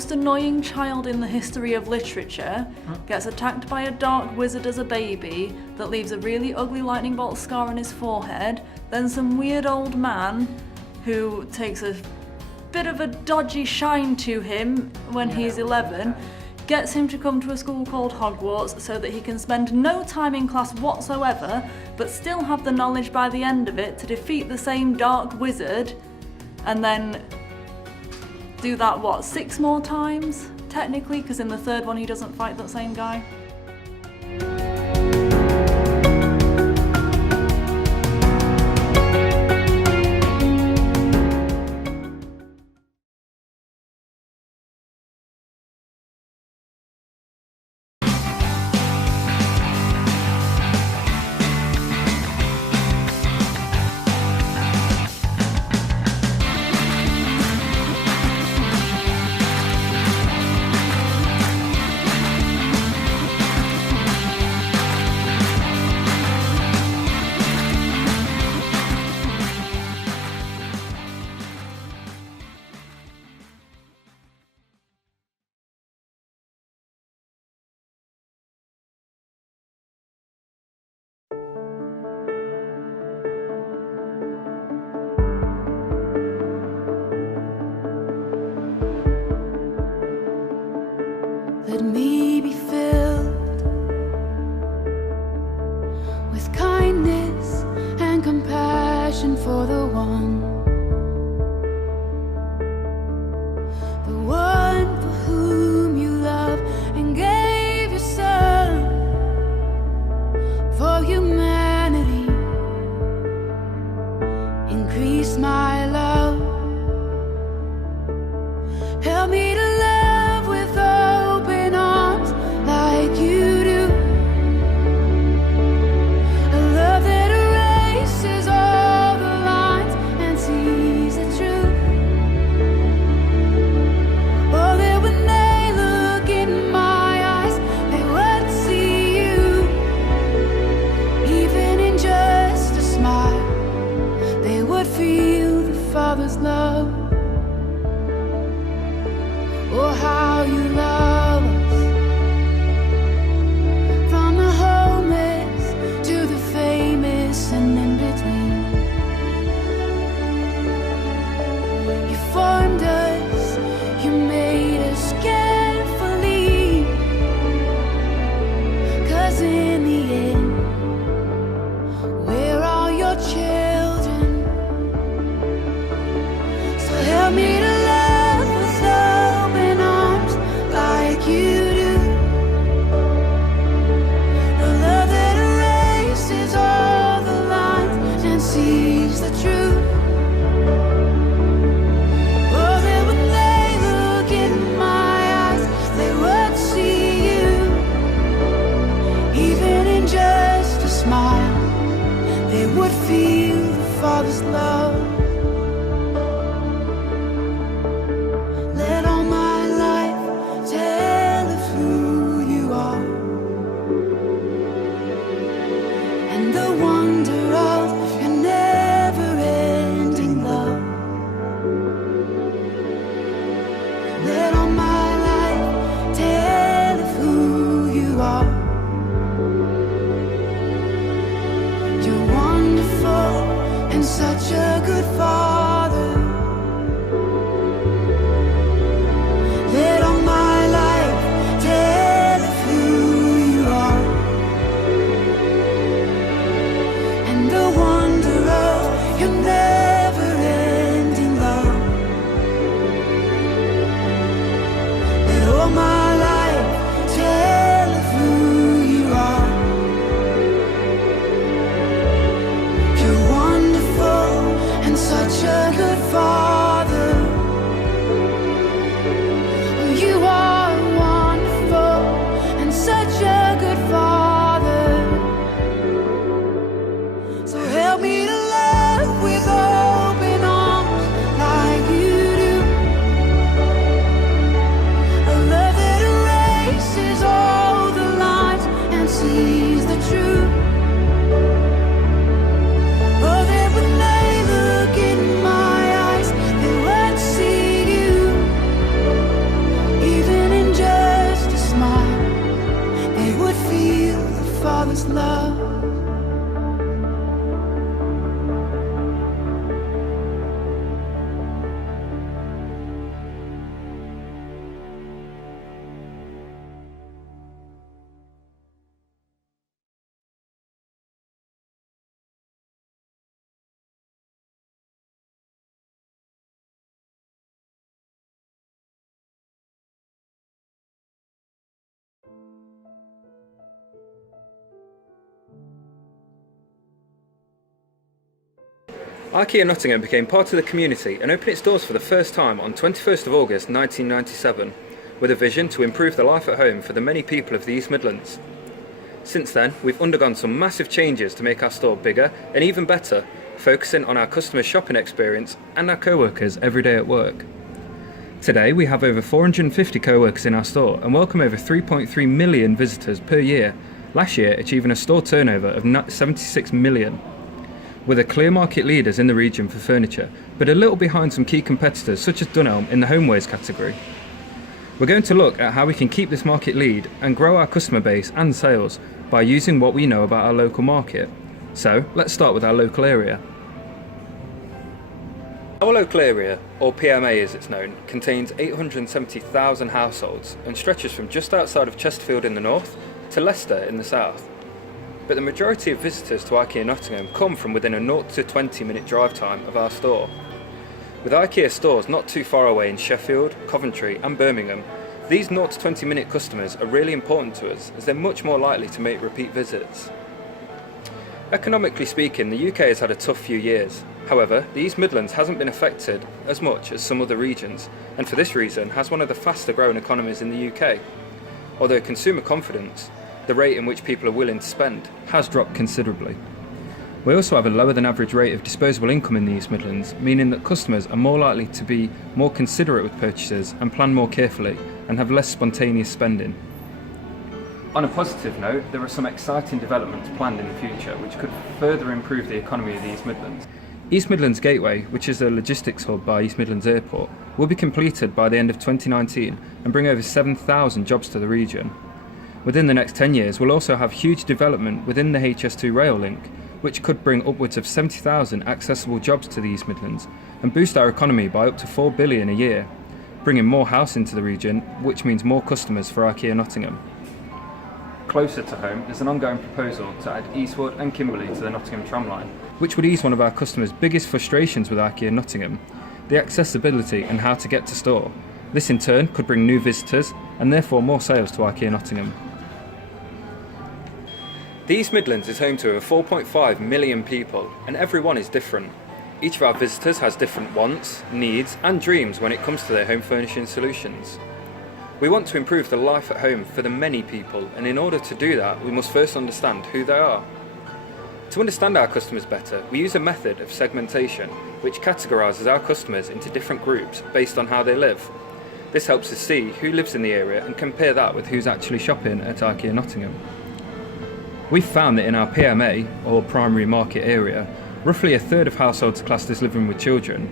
most annoying child in the history of literature, gets attacked by a dark wizard as a baby that leaves a really ugly lightning bolt scar on his forehead, then some weird old man who takes a bit of a dodgy shine to him when he's 11, gets him to come to a school called Hogwarts so that he can spend no time in class whatsoever, but still have the knowledge by the end of it to defeat the same dark wizard, and then do that, 6 more times, technically, because in the third one he doesn't fight that same guy. Let me be filled with kindness and compassion for the one for whom you love and gave your son for humanity. Increase my love, help me to love with open arms like you do. A love that erases all the lines IKEA Nottingham became part of the community and opened its doors for the first time on 21st of August 1997, with a vision to improve the life at home for the many people of the East Midlands. Since then, we've undergone some massive changes to make our store bigger and even better, focusing on our customers' shopping experience and our co-workers every day at work. Today we have over 450 co-workers in our store and welcome over 3.3 million visitors per year, last year achieving a store turnover of 76 million. We're the clear market leaders in the region for furniture, but a little behind some key competitors such as Nottingham in the homewares category. We're going to look at how we can keep this market lead and grow our customer base and sales by using what we know about our local market. So let's start with our local area. Our local area, or PMA as it's known, contains 870,000 households and stretches from just outside of Chesterfield in the north to Leicester in the south. But the majority of visitors to IKEA Nottingham come from within a 0 to 20 minute drive time of our store. With IKEA stores not too far away in Sheffield, Coventry and Birmingham, these 0 to 20 minute customers are really important to us as they're much more likely to make repeat visits. Economically speaking, the UK has had a tough few years. However, the East Midlands hasn't been affected as much as some other regions, and for this reason has one of the faster growing economies in the UK. Although consumer confidence, the rate in which people are willing to spend, has dropped considerably. We also have a lower than average rate of disposable income in the East Midlands, meaning that customers are more likely to be more considerate with purchases and plan more carefully and have less spontaneous spending. On a positive note, there are some exciting developments planned in the future which could further improve the economy of the East Midlands. East Midlands Gateway, which is a logistics hub by East Midlands Airport, will be completed by the end of 2019 and bring over 7,000 jobs to the region. Within the next 10 years, we'll also have huge development within the HS2 rail link, which could bring upwards of 70,000 accessible jobs to the East Midlands and boost our economy by up to 4 billion a year, bringing more house into the region, which means more customers for IKEA Nottingham. Closer to home, there's an ongoing proposal to add Eastwood and Kimberley to the Nottingham tramline, which would ease one of our customers' biggest frustrations with IKEA Nottingham, the accessibility and how to get to store. This in turn could bring new visitors and therefore more sales to IKEA Nottingham. The East Midlands is home to over 4.5 million people and everyone is different. Each of our visitors has different wants, needs and dreams when it comes to their home furnishing solutions. We want to improve the life at home for the many people, and in order to do that we must first understand who they are. To understand our customers better, we use a method of segmentation which categorises our customers into different groups based on how they live. This helps us see who lives in the area and compare that with who's actually shopping at IKEA Nottingham. We've found that in our PMA, or primary market area, roughly a third of households are classed as living with children,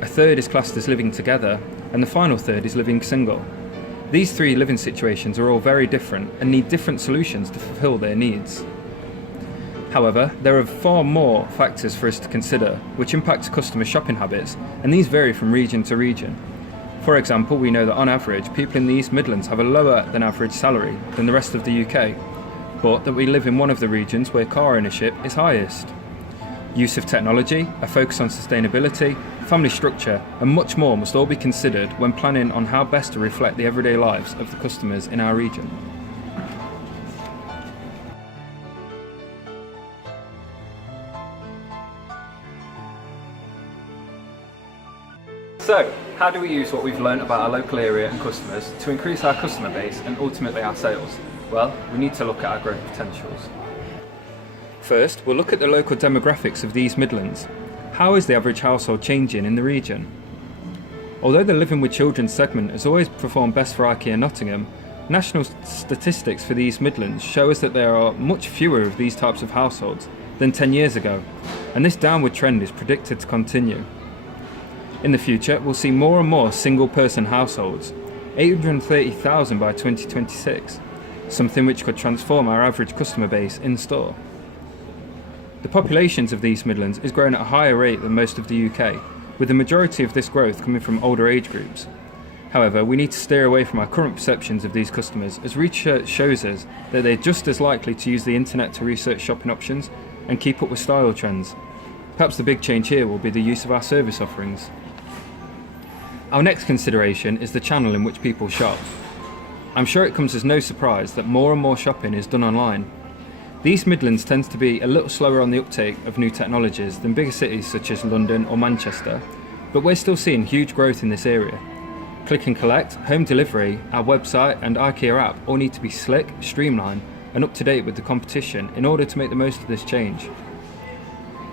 a third is classed as living together, and the final third is living single. These three living situations are all very different and need different solutions to fulfil their needs. However, there are far more factors for us to consider which impact customer shopping habits, and these vary from region to region. For example, we know that on average people in the East Midlands have a lower than average salary than the rest of the UK, but that we live in one of the regions where car ownership is highest. Use of technology, a focus on sustainability, family structure and much more must all be considered when planning on how best to reflect the everyday lives of the customers in our region. So, how do we use what we've learned about our local area and customers to increase our customer base and ultimately our sales? Well, we need to look at our growth potentials. First, we'll look at the local demographics of the East Midlands. How is the average household changing in the region? Although the living with children segment has always performed best for IKEA Nottingham, national statistics for the East Midlands show us that there are much fewer of these types of households than 10 years ago, and this downward trend is predicted to continue. In the future, we'll see more and more single-person households, 830,000 by 2026, something which could transform our average customer base in store. The populations of the East Midlands is growing at a higher rate than most of the UK, with the majority of this growth coming from older age groups. However, we need to steer away from our current perceptions of these customers, as research shows us that they're just as likely to use the internet to research shopping options and keep up with style trends. Perhaps the big change here will be the use of our service offerings. Our next consideration is the channel in which people shop. I'm sure it comes as no surprise that more and more shopping is done online. The East Midlands tends to be a little slower on the uptake of new technologies than bigger cities such as London or Manchester, but we're still seeing huge growth in this area. Click and collect, home delivery, our website and IKEA app all need to be slick, streamlined and up to date with the competition in order to make the most of this change.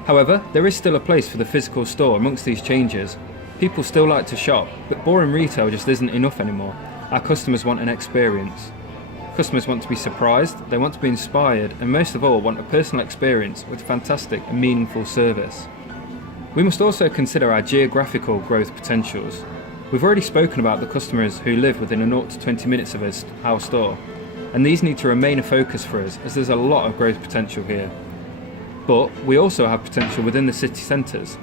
However, there is still a place for the physical store amongst these changes. People still like to shop, but boring retail just isn't enough anymore. Our customers want an experience. Customers want to be surprised, they want to be inspired, and most of all want a personal experience with fantastic and meaningful service. We must also consider our geographical growth potentials. We've already spoken about the customers who live within a 0 to 20 minutes of our store, and these need to remain a focus for us as there's a lot of growth potential here. But we also have potential within the city centres.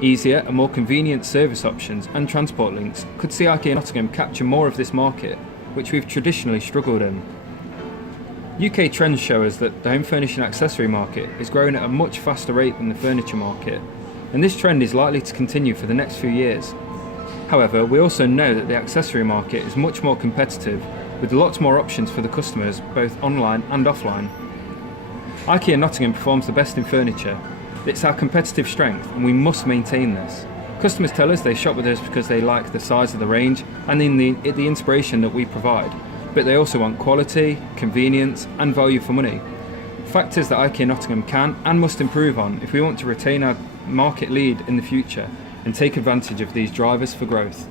Easier and more convenient service options and transport links could see IKEA Nottingham capture more of this market, which we've traditionally struggled in. UK trends show us that the home furnishing accessory market is growing at a much faster rate than the furniture market, and this trend is likely to continue for the next few years. However, we also know that the accessory market is much more competitive, with lots more options for the customers, both online and offline. IKEA Nottingham performs the best in furniture. It's our competitive strength, and we must maintain this. Customers tell us they shop with us because they like the size of the range and the inspiration that we provide, but they also want quality, convenience and value for money. Factors that IKEA Nottingham can and must improve on if we want to retain our market lead in the future and take advantage of these drivers for growth.